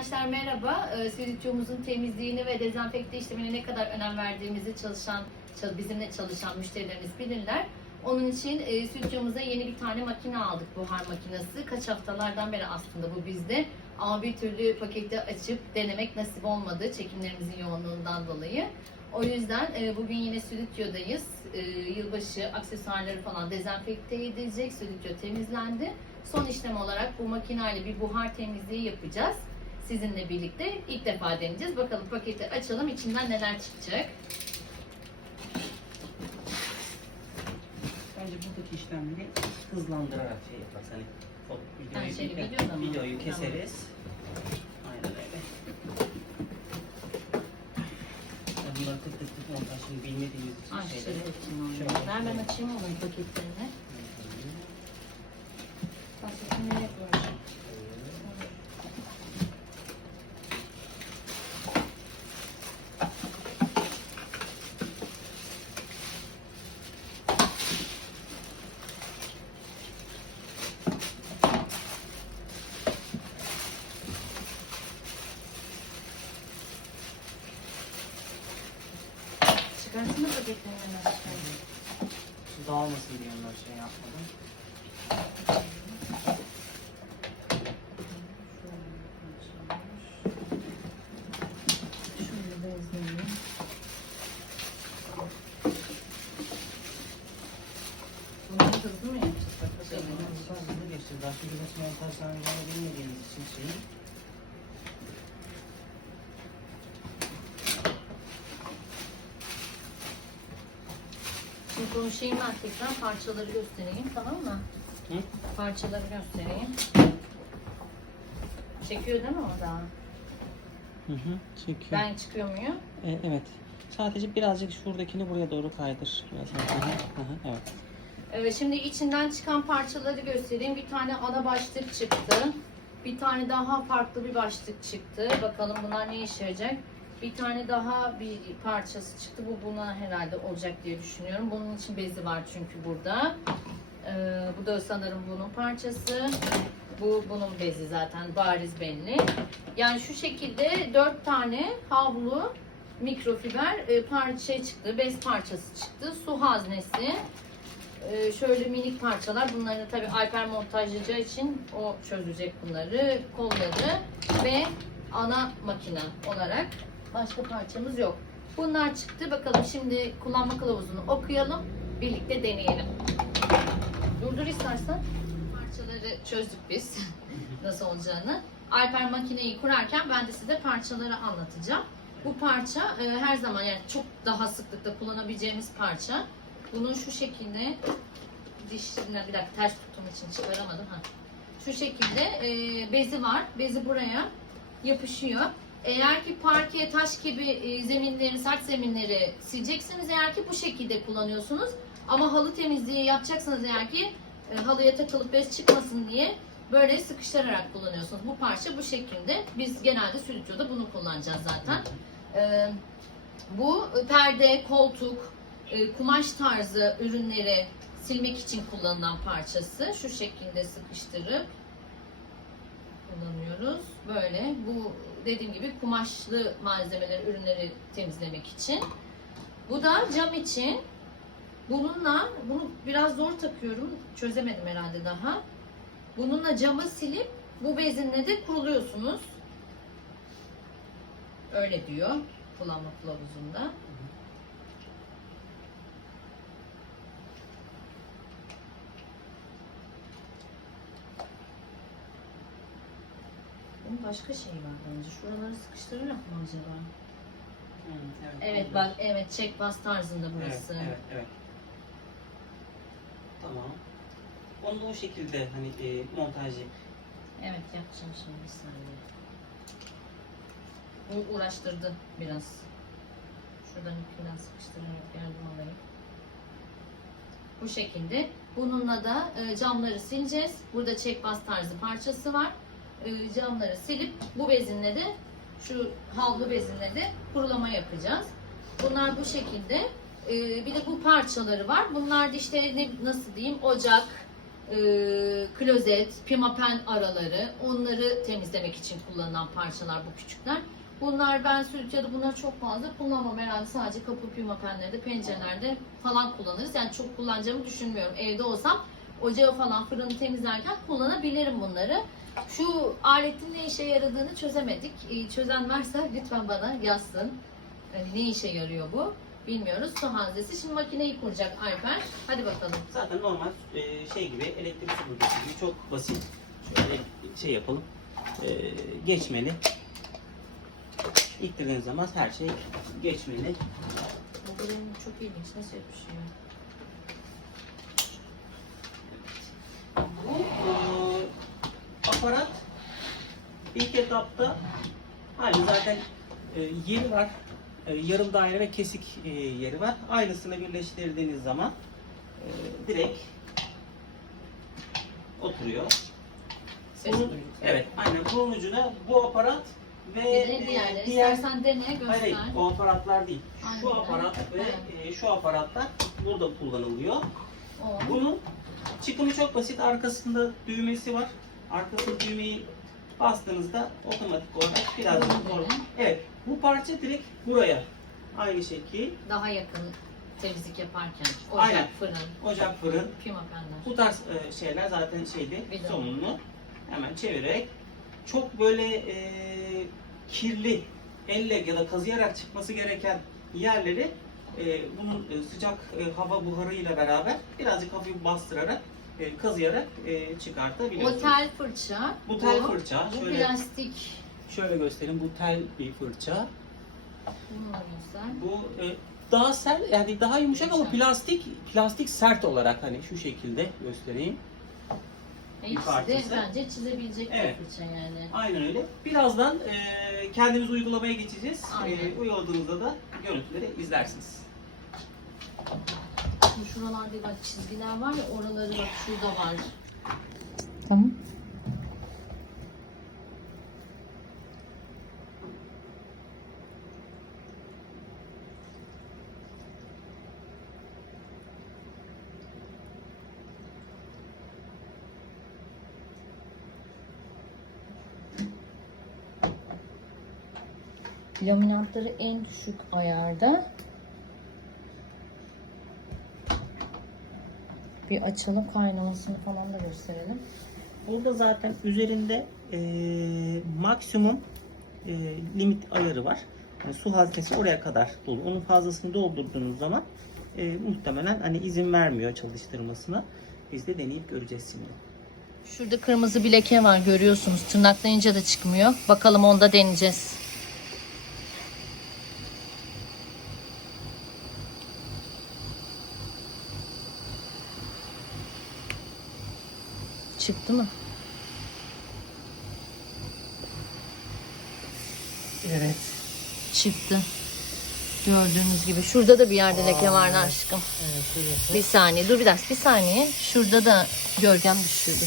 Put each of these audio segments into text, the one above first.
Arkadaşlar merhaba. Ee, Stüdyomuzun temizliğini ve dezenfekte işlemine ne kadar önem verdiğimizi çalışan, çal- bizimle çalışan müşterilerimiz bilirler. Onun için e, yeni bir tane makine aldık, buhar makinesi. Kaç haftalardan beri aslında bu bizde. Ama bir türlü paketi açıp denemek nasip olmadı çekimlerimizin yoğunluğundan dolayı. O yüzden e, bugün yine stüdyodayız. E, yılbaşı aksesuarları falan dezenfekte edilecek. Stüdyo temizlendi. Son işlem olarak bu makineyle bir buhar temizliği yapacağız. Sizinle birlikte ilk defa deneyeceğiz. Bakalım paketi açalım. içinden neler çıkacak. Bence buradaki işlemleri hızlandırarak şey yaparız. Hani o videoyu, seni bir- biliyorum ama. videoyu Tamam. keseriz. Aynen öyle. Ya bunları tık tık tık montaj şimdi bilmediğimiz için Ay şeyleri. açayım onu. Şöyle. Ver ben açayım onun paketlerini. Su dağılmasın diye onlar şey yapmadım. Bunları hızlı mı yapacağız? Hızlı geçeceğiz. Daha şimdi nasıl montajlanacağını bilmediğimiz için şeyi. Şimdi konuşayım ben tekrar parçaları göstereyim tamam mı? Hı? Parçaları göstereyim. Çekiyor değil mi o da? Hı hı. Çekiyor. Ben çıkıyor muyum? E, evet. Sadece birazcık şuradakini buraya doğru kaydır. Biraz. Hı hı. Evet. Evet şimdi içinden çıkan parçaları göstereyim. Bir tane ana başlık çıktı. Bir tane daha farklı bir başlık çıktı. Bakalım bunlar ne işe yarayacak. Bir tane daha bir parçası çıktı. Bu buna herhalde olacak diye düşünüyorum. Bunun için bezi var çünkü burada. Ee, bu da sanırım bunun parçası. Bu bunun bezi zaten bariz belli. Yani şu şekilde dört tane havlu mikrofiber e, parça çıktı. Bez parçası çıktı. Su haznesi. Ee, şöyle minik parçalar. Bunları tabi Alper montajlayacağı için o çözecek bunları. Kolları ve ana makine olarak başka parçamız yok. Bunlar çıktı. Bakalım şimdi kullanma kılavuzunu okuyalım. Birlikte deneyelim. Durdur istersen. Parçaları çözdük biz. Nasıl olacağını. Alper makineyi kurarken ben de size parçaları anlatacağım. Bu parça e, her zaman yani çok daha sıklıkla kullanabileceğimiz parça. Bunun şu şekilde dişlerine bir dakika ters tuttuğum için çıkaramadım. Ha. Şu şekilde e, bezi var. Bezi buraya yapışıyor. Eğer ki parke, taş gibi e, zeminleri, sert zeminleri sileceksiniz eğer ki bu şekilde kullanıyorsunuz. Ama halı temizliği yapacaksanız eğer ki e, halıya takılıp bez çıkmasın diye böyle sıkıştırarak kullanıyorsunuz. Bu parça bu şekilde. Biz genelde stüdyoda bunu kullanacağız zaten. E, bu perde, koltuk, kumaş tarzı ürünleri silmek için kullanılan parçası. Şu şekilde sıkıştırıp kullanıyoruz. Böyle bu dediğim gibi kumaşlı malzemeleri, ürünleri temizlemek için. Bu da cam için. Bununla, bunu biraz zor takıyorum. Çözemedim herhalde daha. Bununla camı silip bu bezinle de kuruluyorsunuz. Öyle diyor kullanma kılavuzunda. Başka şey var bence. Şuraları sıkıştırarak mı acaba? Hı, evet. Evet bak evet çek bas tarzında burası. Evet, evet, evet. Tamam. Onu da o şekilde hani e, montajı Evet yapacağım şimdi bir saniye. Bu uğraştırdı biraz. Şuradan ipinden sıkıştırarak yardım alayım. Bu şekilde. Bununla da e, camları sileceğiz. Burada çek bas tarzı parçası var. E, camları silip bu bezinle de şu havlu bezinle de kurulama yapacağız. Bunlar bu şekilde. E, bir de bu parçaları var. Bunlar da işte ne, nasıl diyeyim ocak, e, klozet, pimapen araları onları temizlemek için kullanılan parçalar bu küçükler. Bunlar ben Sülükya'da bunlar çok fazla kullanmam herhalde sadece kapı pimapenlerde, pencerelerde falan kullanırız. Yani çok kullanacağımı düşünmüyorum. Evde olsam ocağı falan fırını temizlerken kullanabilirim bunları. Şu aletin ne işe yaradığını çözemedik. E, Çözen varsa lütfen bana yazsın. Hani ne işe yarıyor bu? Bilmiyoruz. Su haznesi. Şimdi makineyi kuracak Alper. Hadi bakalım. Zaten normal e, şey gibi elektrik süpürgesi gibi çok basit. Şöyle şey yapalım. E, geçmeli. İttirdiğiniz zaman her şey geçmeli. Bu benim çok ilginç. Nasıl yapışıyor? Bu e, aparat ilk etapta hani zaten e, yeri var. E, yarım daire ve kesik e, yeri var. Aynısını birleştirdiğiniz zaman e, direkt oturuyor. Ses Bunun- duyuyor. evet, aynen. Bunun ucuna bu aparat ve e, diğerleri. diğer İstersen deneye göster. Hayır, o aparatlar değil. Şu Aynen. aparat ve Evet. e, şu aparatlar burada kullanılıyor. O. Bunun çıkımı çok basit. Arkasında düğmesi var. Arkasında düğmeyi bastığınızda otomatik olarak birazcık Böyle. zor. Evet. Bu parça direkt buraya. Aynı şekil. Daha yakın temizlik yaparken. Ocak, Aynen. fırın, Ocak, fırın. pimapenler. Bu tarz e, şeyler zaten şeydi. Sonunu hemen çevirerek çok böyle e, kirli elle ya da kazıyarak çıkması gereken yerleri e, bunun e, sıcak e, hava buharıyla beraber birazcık hafif bastırarak e, kazıyarak e, çıkartabiliyorsunuz. O tel fırça. Bu tel fırça. Bu Şöyle- plastik. Şöyle göstereyim. Bu tel bir fırça. Bunu da göster. Bu e, daha sert yani daha yumuşak ama Yumuşak. plastik plastik sert olarak hani şu şekilde göstereyim. İkisi de parçası. bence çizebilecek Evet. bir fırça yani. Aynen öyle. Birazdan e, kendimiz uygulamaya geçeceğiz. Aynen. E, uyguladığımızda da görüntüleri izlersiniz. Şimdi şuralarda bak çizgiler var ya oraları bak şurada var. Tamam. Laminatları en düşük ayarda. Bir açalım kaynamasını falan da gösterelim. Burada zaten üzerinde e, maksimum e, limit ayarı var. Yani su haznesi oraya kadar dolu. Onun fazlasını doldurduğunuz zaman e, muhtemelen hani izin vermiyor çalıştırmasına. Biz de deneyip göreceğiz şimdi. Şurada kırmızı bir leke var görüyorsunuz. Tırnaklayınca da çıkmıyor. Bakalım onda deneyeceğiz. Çıktı mı? Evet. Çıktı. Gördüğünüz gibi. Şurada da bir yerde leke vardı aşkım. Evet, şurası. Bir saniye dur bir dakika bir saniye. Şurada da gölgem düşürdü.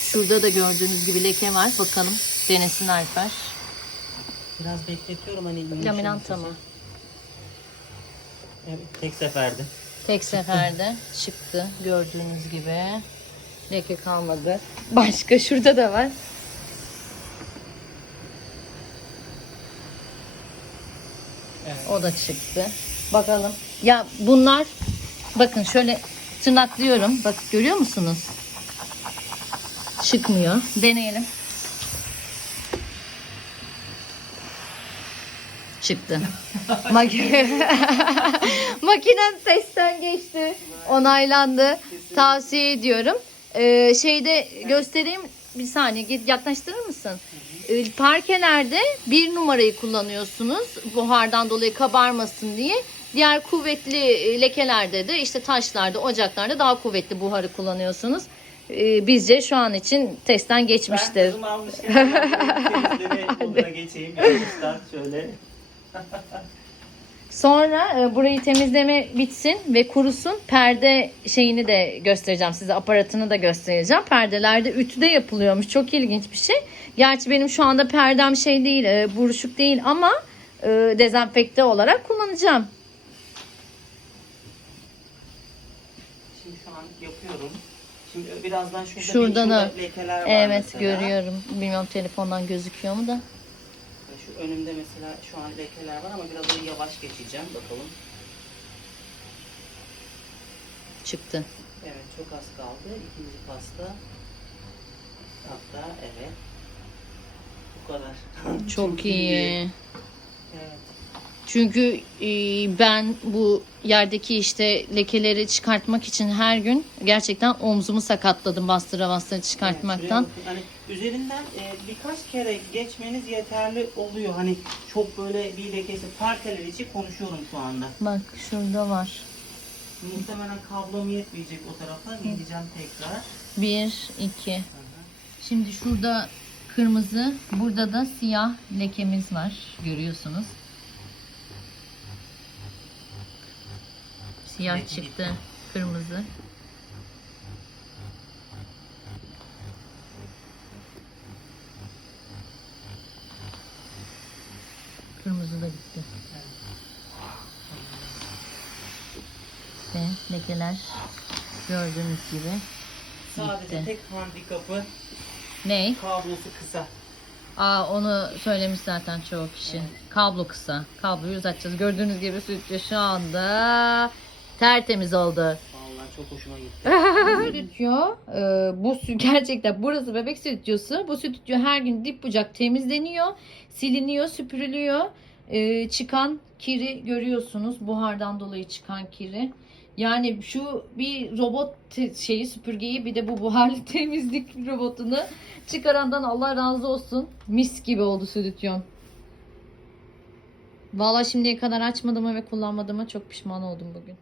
Şurada da gördüğünüz gibi leke var. Bakalım denesin Alper. Biraz bekletiyorum hani yumuşaması. Laminanta mı? Evet, tek seferde. Tek seferde çıktı gördüğünüz gibi. Leke kalmadı. Başka şurada da var. Evet. O da çıktı. Bakalım. Ya bunlar bakın şöyle tırnaklıyorum. Bak görüyor musunuz? Çıkmıyor. Deneyelim. Çıktı. Makine Makinem testten geçti. Onaylandı. Tavsiye ediyorum. Ee, şeyde göstereyim. Bir saniye git yaklaştırır mısın? Ee, parkelerde bir numarayı kullanıyorsunuz. Buhardan dolayı kabarmasın diye. Diğer kuvvetli e, lekelerde de işte taşlarda, ocaklarda daha kuvvetli buharı kullanıyorsunuz. Ee, bizce şu an için testten geçmiştir. Ben kızımı almışken temizleme moduna geçeyim. Şöyle. Sonra e, burayı temizleme bitsin ve kurusun. Perde şeyini de göstereceğim size. Aparatını da göstereceğim. Perdelerde ütüde yapılıyormuş. Çok ilginç bir şey. Gerçi benim şu anda perdem şey değil, e, buruşuk değil ama e, dezenfekte olarak kullanacağım. Şimdi şu an yapıyorum. Şimdi birazdan şurada, Şuradan bir, da- şurada lekeler var Evet mesela. görüyorum. Bilmiyorum telefondan gözüküyor mu da. Önümde mesela şu an lekeler var ama biraz öyle yavaş geçeceğim bakalım. Çıktı. Evet çok az kaldı. İkinci pasta. Hatta evet. Bu kadar. Çok iyi. Evet. Çünkü e, ben bu yerdeki işte lekeleri çıkartmak için her gün gerçekten omzumu sakatladım bastıra bastıra çıkartmaktan. Evet, hani üzerinden e, birkaç kere geçmeniz yeterli oluyor. Hani çok böyle bir lekesi parkeler için konuşuyorum şu anda. Bak şurada var. Muhtemelen kablom yetmeyecek o tarafa. Geleceğim tekrar. Bir, iki. Hı hı. Şimdi şurada kırmızı, burada da siyah lekemiz var. Görüyorsunuz. Siyah çıktı, kırmızı. Kırmızı da gitti. Ve lekeler gördüğünüz gibi Sadece gitti. tek handikapı Ne? kablosu kısa. Aa onu söylemiş zaten çoğu kişi. Kablo kısa. Kabloyu uzatacağız. Gördüğünüz gibi stüdyo şu anda tertemiz oldu. Vallahi çok hoşuma gitti. Stüdyo e, bu sü- gerçekten burası bebek stüdyosu. Bu stüdyo her gün dip bucak temizleniyor, siliniyor, süpürülüyor. E, çıkan kiri görüyorsunuz. Buhardan dolayı çıkan kiri. Yani şu bir robot te- şeyi süpürgeyi bir de bu buharlı temizlik robotunu çıkarandan Allah razı olsun. Mis gibi oldu stüdyom. Valla şimdiye kadar açmadığıma ve kullanmadığıma çok pişman oldum bugün.